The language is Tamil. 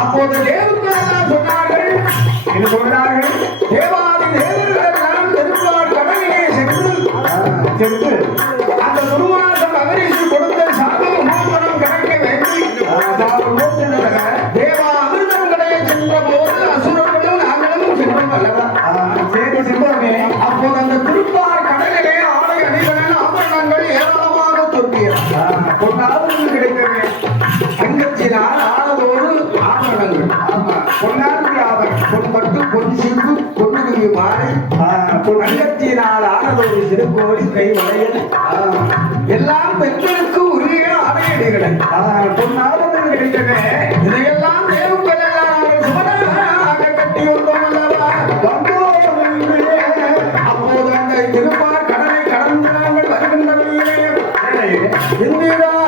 அப்போது தேவர்கள் சொன்னார்கள் என்ன சொன்னார்கள் தேவாதி தேவர்கள் எல்லாம் திருப்பார் கடலிலே சென்று சென்று அந்த குருவான தொங்கியது கிடைத்தது தங்கத்தினால் ஆனதோடு ஆபரணங்கள் ஆமா பொன்னாடி ஆபரணம் பொன்பட்டு பொன் சிங்கு பொன்னுகுவி மாலை தங்கத்தினால் ஆனதோடு சிறுகோடி கை வளையல் எல்லாம் பெண்களுக்கு உரிய ஆடையடிகளை பொன்னாவது கிடைத்தது 有名だ